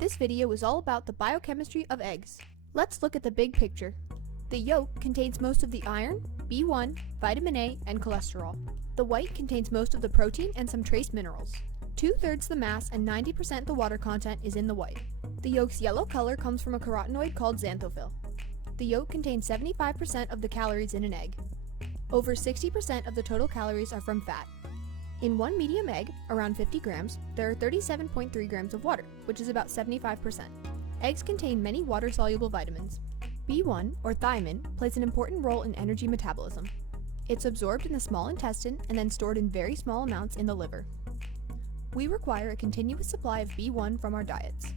This video is all about the biochemistry of eggs. Let's look at the big picture. The yolk contains most of the iron, B1, vitamin A, and cholesterol. The white contains most of the protein and some trace minerals. 2/3 the mass and 90% the water content is in the white. The yolk's yellow color comes from a carotenoid called xanthophyll. The yolk contains 75% of the calories in an egg. Over 60% of the total calories are from fat. In one medium egg, around 50 grams, there are 37.3 grams of water, which is about 75%. Eggs contain many water-soluble vitamins. B1, or thiamine, plays an important role in energy metabolism. It's absorbed in the small intestine and then stored in very small amounts in the liver. We require a continuous supply of B1 from our diets.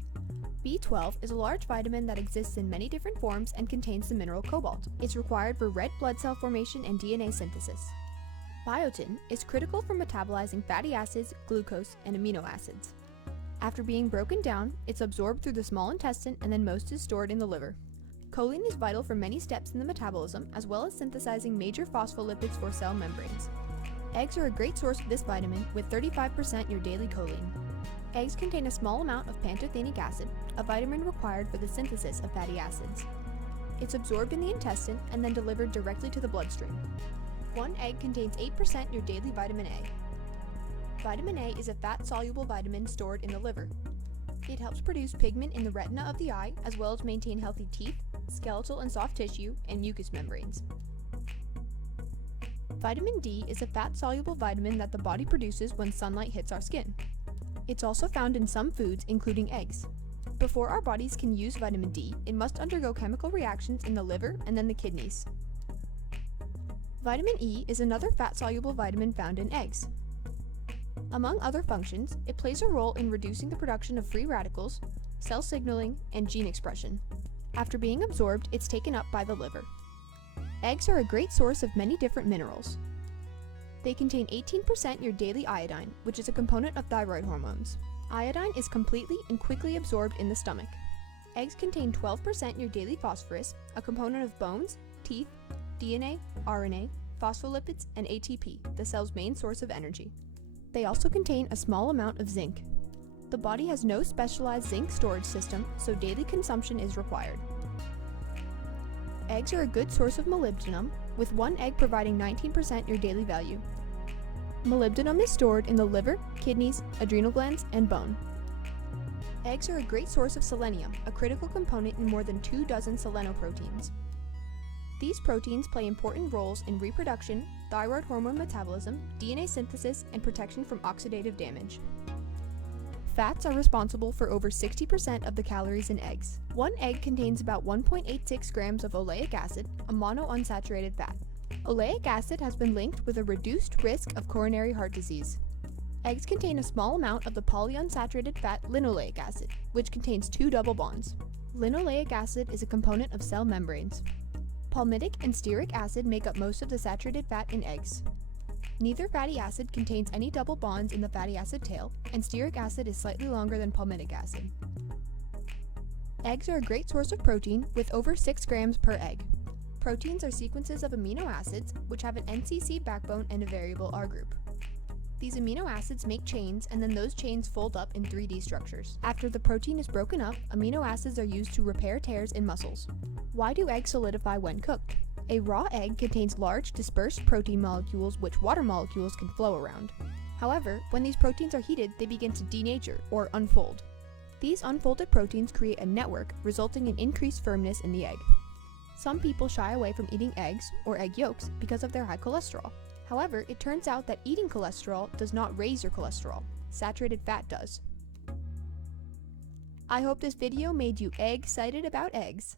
B12 is a large vitamin that exists in many different forms and contains the mineral cobalt. It's required for red blood cell formation and DNA synthesis. Biotin is critical for metabolizing fatty acids, glucose, and amino acids. After being broken down, it's absorbed through the small intestine and then most is stored in the liver. Choline is vital for many steps in the metabolism, as well as synthesizing major phospholipids for cell membranes. Eggs are a great source of this vitamin, with 35% your daily choline. Eggs contain a small amount of pantothenic acid, a vitamin required for the synthesis of fatty acids. It's absorbed in the intestine and then delivered directly to the bloodstream. One egg contains 8% your daily vitamin A. Vitamin A is a fat-soluble vitamin stored in the liver. It helps produce pigment in the retina of the eye, as well as maintain healthy teeth, skeletal and soft tissue, and mucous membranes. Vitamin D is a fat-soluble vitamin that the body produces when sunlight hits our skin. It's also found in some foods, including eggs. Before our bodies can use vitamin D, it must undergo chemical reactions in the liver and then the kidneys. Vitamin E is another fat-soluble vitamin found in eggs. Among other functions, it plays a role in reducing the production of free radicals, cell signaling, and gene expression. After being absorbed, it's taken up by the liver. Eggs are a great source of many different minerals. They contain 18% your daily iodine, which is a component of thyroid hormones. Iodine is completely and quickly absorbed in the stomach. Eggs contain 12% your daily phosphorus, a component of bones, teeth, DNA, RNA, phospholipids, and ATP, the cell's main source of energy. They also contain a small amount of zinc. The body has no specialized zinc storage system, so daily consumption is required. Eggs are a good source of molybdenum, with one egg providing 19% your daily value. Molybdenum is stored in the liver, kidneys, adrenal glands, and bone. Eggs are a great source of selenium, a critical component in more than 24 selenoproteins. These proteins play important roles in reproduction, thyroid hormone metabolism, DNA synthesis, and protection from oxidative damage. Fats are responsible for over 60% of the calories in eggs. One egg contains about 1.86 grams of oleic acid, a monounsaturated fat. Oleic acid has been linked with a reduced risk of coronary heart disease. Eggs contain a small amount of the polyunsaturated fat linoleic acid, which contains 2 double bonds. Linoleic acid is a component of cell membranes. Palmitic and stearic acid make up most of the saturated fat in eggs. Neither fatty acid contains any double bonds in the fatty acid tail, and stearic acid is slightly longer than palmitic acid. Eggs are a great source of protein, with over 6 grams per egg. Proteins are sequences of amino acids, which have an NCC backbone and a variable R group. These amino acids make chains, and then those chains fold up in 3D structures. After the protein is broken up, amino acids are used to repair tears in muscles. Why do eggs solidify when cooked? A raw egg contains large, dispersed protein molecules which water molecules can flow around. However, when these proteins are heated, they begin to denature, or unfold. These unfolded proteins create a network, resulting in increased firmness in the egg. Some people shy away from eating eggs, or egg yolks, because of their high cholesterol. However, it turns out that eating cholesterol does not raise your cholesterol. Saturated fat does. I hope this video made you egg-cited about eggs.